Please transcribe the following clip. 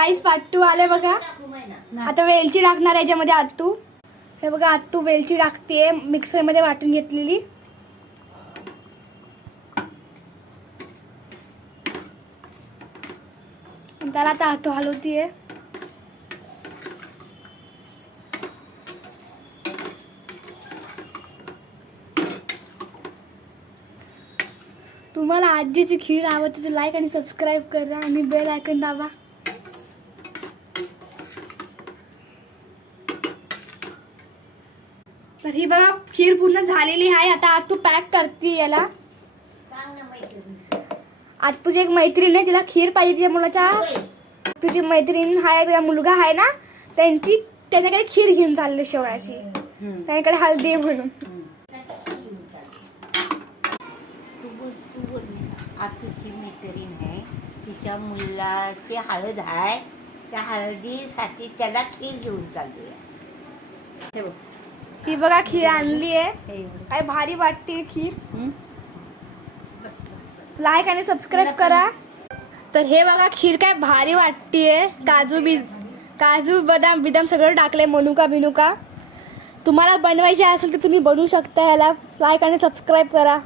गाईस पाट्टू आले बघा. आता वेलची टाकणार आहे याच्यामध्ये आत्तू. हे बघा आत्तू वेलची टाकते मिक्सर मध्ये वाटून घेतलेली. त्याला आता आत्तू हलवतीये. तुम्हाला आजीची खीर आवडते तर लाईक आणि सबस्क्राईब करा आणि बेल आयकॉन दाबा. तर ही बघा खीर पूर्ण झालेली आहे. आता आत्तू पॅक करते याला. आत्तूची एक मैत्रीण आहे तिला खीर पाहिजे तिच्या मुलाच्या. तुझी मैत्रीण आहे तुझा मुलगा आहे ना त्याच्याकडे खीर घेऊन चालले शेवयाची. त्याच्याकडे हळदी म्हणून. आतूची मैत्रीण आहे तिच्या मुलाची हळद आहे. त्या हळदीसाठी त्याला खीर घेऊन चालली आहे. ती बघा खीर आणली आहे. काय भारी वाटते खीर. लाईक आणि सबस्क्राईब करा. तर हे बघा खीर काय भारी वाटतेय. काजू बदाम सगळं टाकलंय. मनुका बिनुका. तुम्हाला बनवायचे असेल तर तुम्ही बनवू शकता. याला लाईक आणि सबस्क्राईब करा.